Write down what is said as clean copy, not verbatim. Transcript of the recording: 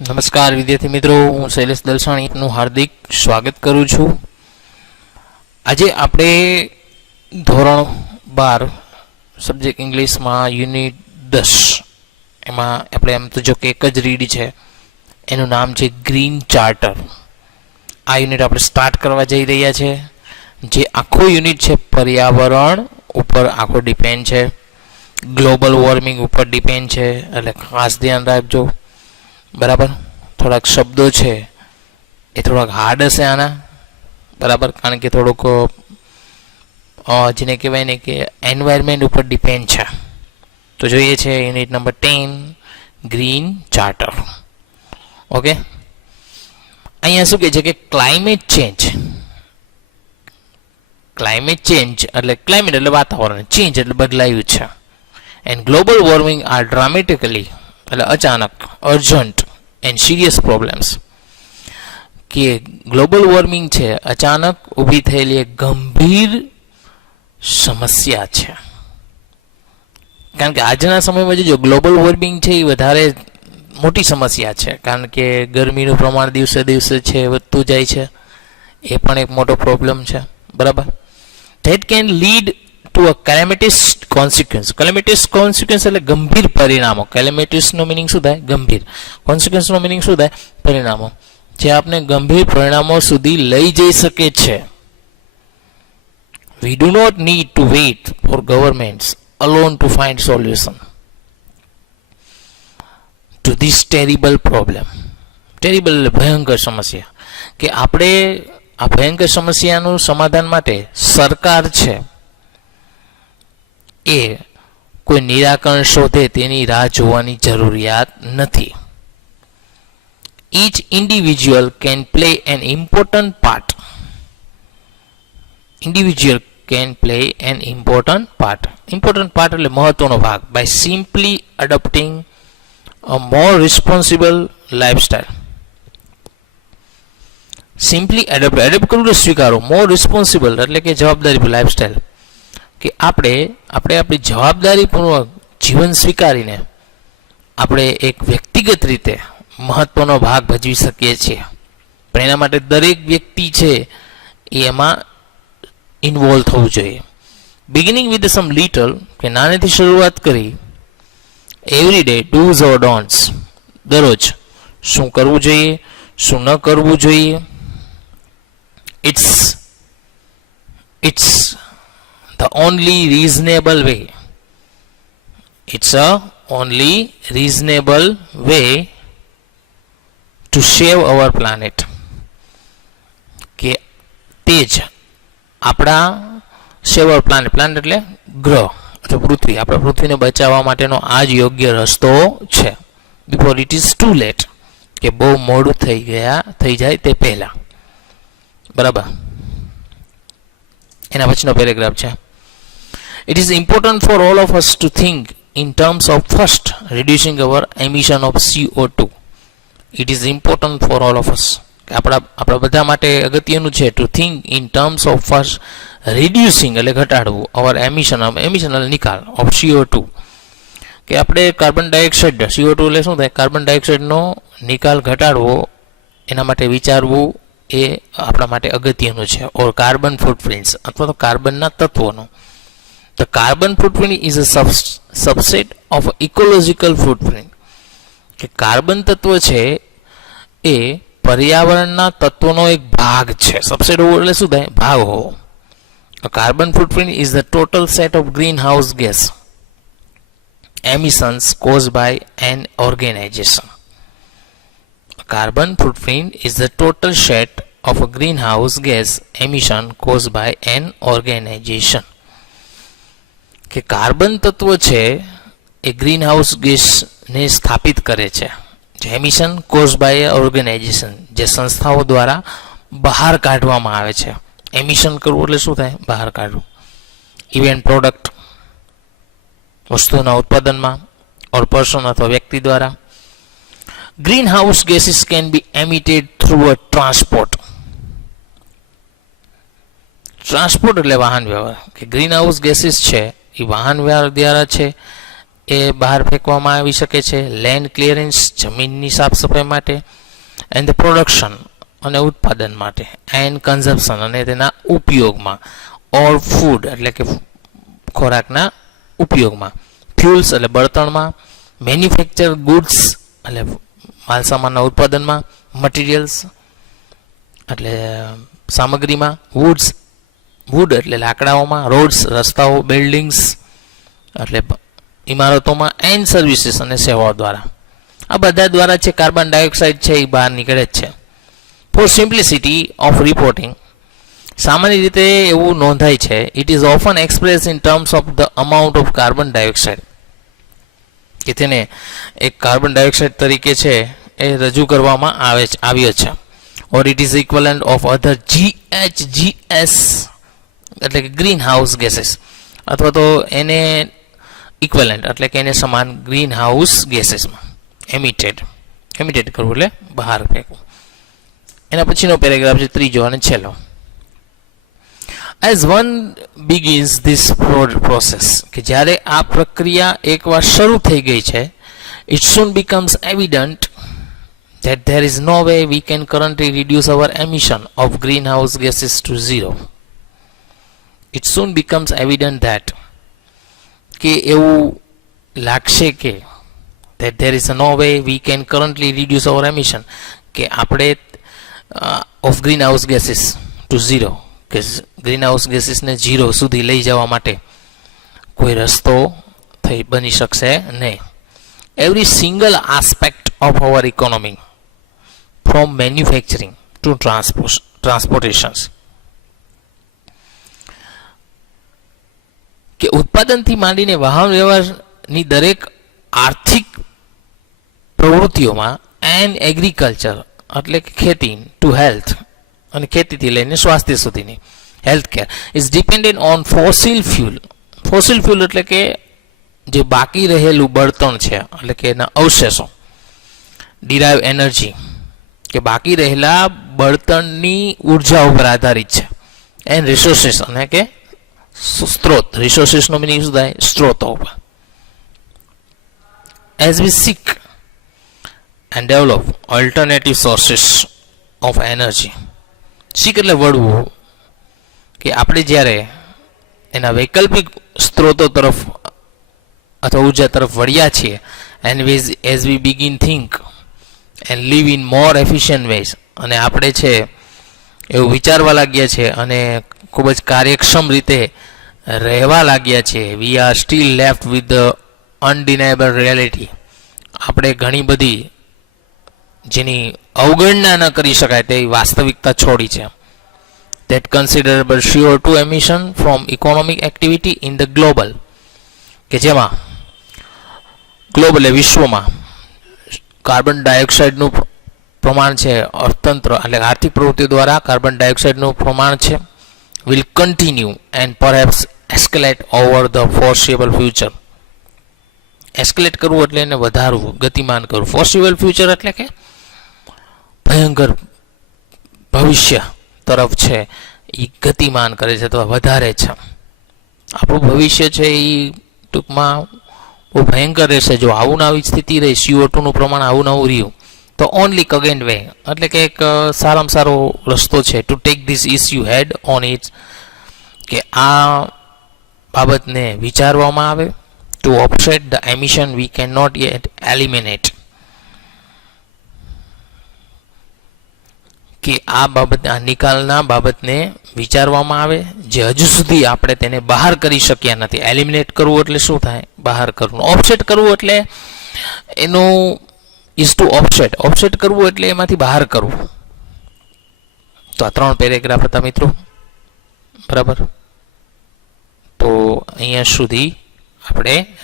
નમસ્કાર વિદ્યાર્થી મિત્રો, હું શૈલેષ દલસાણીનું હાર્દિક સ્વાગત કરું છું. આજે આપણે ધોરણ 12 સબ્જેક્ટ ઇંગ્લિશમાં યુનિટ 10 એમાં આપણે એમ તો જો કે એક જ રીડ છે, એનું નામ છે ગ્રીન ચાર્ટર. આ યુનિટ આપણે સ્ટાર્ટ કરવા જઈ રહ્યા છે. જે આખો યુનિટ છે પર્યાવરણ ઉપર આખો ડિપેન્ડ છે, ગ્લોબલ વોર્મિંગ ઉપર ડિપેન્ડ છે, એટલે ખાસ ધ્યાન રાખજો. બરાબર, થોડાક શબ્દો છે એ થોડાક હાર્ડ હશે આના, બરાબર, કારણ કે થોડુંક જેને કહેવાય ને કે એન્વાયરમેન્ટ ઉપર ડિપેન્ડ છે. તો જોઈએ છે unit number 10 green charter. Okay, અહીંયા શું કહે છે કે ક્લાઇમેટ ચેન્જ એટલે ક્લાઇમેટ એટલે વાતાવરણ, ચેન્જ એટલે બદલાયું છે, and global warming are dramatically એટલે અચાનક, અર્જન્ટ એન્ડ સિરિયસ પ્રોબ્લેમ્સ. કે ગ્લોબલ વોર્મિંગ છે અચાનક ઊભી થયેલી એક ગંભીર સમસ્યા છે. કારણ કે આજના સમયમાં જો ગ્લોબલ વોર્મિંગ છે એ વધારે મોટી સમસ્યા છે, કારણ કે ગરમીનું પ્રમાણ દિવસે દિવસે છે વધતું જાય છે, એ પણ એક મોટો પ્રોબ્લેમ છે. બરાબર, that can lead to a calamities consequence. Calamities consequence એટલે ગંભીર પરિણામો. કેલેમિટીસનો મિનિંગ શું થાય? ગંભીર. કોન્સિક્વન્સનો મિનિંગ શું થાય? પરિણામો. જે આપણે ગંભીર પરિણામો સુધી લઈ જઈ શકે છે. We do not need to wait for governments alone to find solution to this terrible problem. Terrible એટલે ભયંકર સમસ્યા. કે આપણે આ ભયંકર સમસ્યાનું સમાધાન માટે સરકાર છે એ કોઈ નિરાકરણ શોધે તેની રાહ જોવાની જરૂરિયાત નથી. Each individual can play an important part. Individual can play an important part. Important part એટલે મહત્વનો ભાગ. By simply adopting a more responsible lifestyle. Simply adopt કરવું એટલે સ્વીકારો. More responsible એટલે કે જવાબદારી લાઈફસ્ટાઈલ. કે આપણે આપણી જવાબદારીપૂર્વક જીવન સ્વીકારીને આપણે એક વ્યક્તિગત રીતે મહત્વનો ભાગ ભજવી શકીએ છીએ. પણ એના માટે દરેક વ્યક્તિ છે એ એમાં ઇન્વોલ્વ થવું જોઈએ. બિગિનિંગ વિથ સમ લિટલ, કે નાનેથી શરૂઆત કરી, every day do's or don'ts, દરરોજ શું કરવું જોઈએ, શું ન કરવું જોઈએ. It's the only reasonable way. It's a only reasonable way to save our planet. કે તે જ આપણા સેવ અવર પ્લાનેટ, પ્લાનેટ એટલે ગ્રહ અથવા પૃથ્વી, આપણા પૃથ્વીને બચાવવા માટેનો આ જ યોગ્ય રસ્તો છે. Before it is too late, કે બહુ મોડું થઈ જાય તે પહેલા. બરાબર, એના પછીનો પેરેગ્રાફ છે. It is important for all of us to think in terms of first reducing our emission of CO2. It is important for all of us. આપણા બધા માટે અગત્યનું છે to think in terms of first reducing એટલે ઘટાડવું, our emission એટલે નિકાલ of CO2. કે આપણે કાર્બન ડાયોક્સાઇડ, CO2 એટલે શું થાય? કાર્બન ડાયોક્સાઇડનો નિકાલ ઘટાડવો, એના માટે વિચારવું એ આપણા માટે અગત્યનું છે. ઓર કાર્બન ફૂટપ્રિન્ટ્સ અથવા તો કાર્બનના તત્વોનો. The carbon footprint is a subset of ecological footprint. કે કાર્બન તત્વ છે એ પર્યાવરણના તત્વનો એક ભાગ છે. સબસેટ હોવો એટલે શું થાય? ભાગ હોવો. A carbon footprint is the total set of greenhouse gas emissions caused by an organization. A carbon footprint is the total set of a greenhouse gas emission caused by an organization. કે carbon તત્વ છે એ green house ગેસને સ્થાપિત કરે છે. જે emission cause by organisation, જે સંસ્થાઓ દ્વારા બહાર કાઢવામાં આવે છે. એમિશન કરવું એટલે શું થાય? બહાર કાઢવું. ઇવેન્ટ પ્રોડક્ટ, વસ્તુના ઉત્પાદનમાં, ઓર પર્સન અથવા વ્યક્તિ દ્વારા. Green house gases can be emitted through a transport. Transport એટલે વાહન વ્યવહાર. કે ગ્રીન હાઉસ ગેસીસ છે એ વાહન વ્યવહાર દ્વારા છે એ બહાર ફેંકવામાં આવી શકે છે. લેન્ડ ક્લિયરન્સ જમીનની સાફ સફાઈ માટે, એન્ડ ધ પ્રોડક્શન અને ઉત્પાદન માટે, એન્ડ કન્ઝમ્પશન અને તેના ઉપયોગમાં, ઓર ફૂડ એટલે કે ખોરાકના ઉપયોગમાં, ફ્યુલ્સ એટલે બળતણમાં, મેન્યુફેક્ચર ગુડ્સ એટલે માલસામાનના ઉત્પાદનમાં, મટીરિયલ્સ એટલે સામગ્રીમાં, વુડ એટલે લાકડાઓમાં, રોડ્સ રસ્તાઓ, બિલ્ડિંગ્સ એટલે ઇમારતોમાં, એન્ડ સર્વિસીસ અને સેવાઓ દ્વારા. આ બધા દ્વારા છે કાર્બન ડાયોક્સાઇડ છે એ બહાર નીકળે જ છે. ફોર સિમ્પ્લિસિટી ઓફ રિપોર્ટિંગ, સામાન્ય રીતે એવું નોંધાય છે, it is often express in terms of the amount of carbon dioxide, કે તેને એક કાર્બન ડાયોક્સાઇડ તરીકે છે એ રજૂ કરવામાં આવ્યો છે. Or it is equivalent of other GHGs એટલે કે ગ્રીન હાઉસ ગેસીસ, અથવા તો એને ઇક્વલન્ટ એટલે કે એને સમાન ગ્રીન હાઉસ ગેસીસમાં એમિટેડ કરવું એટલે બહાર ફેંકવું. એના પછીનો પેરેગ્રાફ છે ત્રીજો અને છેલ્લો. As one begins this process, કે જ્યારે આ પ્રક્રિયા એકવાર શરૂ થઈ ગઈ છે, it soon becomes evident that there is no way we can currently reduce our emission of greenhouse gases to zero. It soon becomes evident that કે એવું લાગશે કે that there is no way we can currently reduce our emission, કે આપણે of greenhouse gases to zero, કે greenhouse ગેસીસને zero સુધી લઈ જવા માટે કોઈ રસ્તો બની શકશે નહીં. Every single aspect of our economy from manufacturing to transportations, કે ઉત્પાદનથી માંડીને વાહન વ્યવહારની દરેક આર્થિક પ્રવૃત્તિઓમાં, એન્ડ એગ્રીકલ્ચર એટલે કે ખેતી, ટુ હેલ્થ અને ખેતીથી લઈને સ્વાસ્થ્ય સુધીની, health care, is dependent on fossil fuel. Fossil fuel એટલે કે જે બાકી રહેલું બળતણ છે એટલે કે એના અવશેષો, ડિરાઇવ એનર્જી કે બાકી રહેલા બળતણની ઉર્જા ઉપર આધારિત છે, એન્ડ રિસોર્સિસ અને કે સ્ત્રોત, રિસોર્સિસનો મિનિંગ શું થાય? સ્ત્રોતો ઉપર. As we seek and develop alternative sources of energy, શીખ એટલે વળવું, કે આપણે જ્યારે એના વૈકલ્પિક સ્ત્રોતો તરફ અથવા ઉર્જા તરફ વળ્યા છીએ, and as we begin think and live in more efficient ways, અને આપણે છે એવું વિચારવા લાગ્યા છે અને ખૂબ જ કાર્યક્ષમ રીતે રહેવા લાગ્યા છે. We are still left with the undeniable reality, આપણે ઘણી બધી જેની અવગણના ન કરી શકાય તેવી વાસ્તવિકતા છોડી છે. that considerable CO2 emission from economic activity in the global, કે જેમાં ગ્લોબલ એ વિશ્વમાં કાર્બન ડાયોક્સાઇડનું પ્રમાણ છે, અર્થતંત્ર એટલે આર્થિક પ્રવૃત્તિઓ દ્વારા કાર્બન ડાયોક્સાઇડનું પ્રમાણ છે, will continue and perhaps escalate over the foreseeable future. Escalate કરવું એટલે એને વધારવું, ગતિમાન કરવું. ફોરસિબલ ફ્યુચર એટલે કે ભયંકર ભવિષ્ય તરફ છે એ ગતિમાન કરે છે અથવા વધારે છે. આપણું ભવિષ્ય છે એ ટૂંકમાં બહુ ભયંકર રહેશે જો આવું આવી સ્થિતિ રહી, CO2 નું પ્રમાણ આવું નવું રહ્યું તો. ઓનલી કગેન વે એટલે કે એક સારામાં સારો રસ્તો છે to take this issue head on it, કે આ બાબતને વિચારવામાં આવે. To offset the emission we can not yet eliminate, કે આ બાબત, આ નિકાલના બાબતને વિચારવામાં આવે જે હજુ સુધી આપણે તેને બહાર કરી શક્યા નથી. એલિમિનેટ કરવું એટલે શું થાય? બહાર કરવું. ઓફસેટ કરવું એટલે એનું ઇઝ ટુ ઓફસેટ, ઓફસેટ કરવું એટલે એમાંથી બહાર કરવું. તો આ 3 પેરેગ્રાફ હતા મિત્રો, બરાબર. તો અહીંયા સુધી આપણે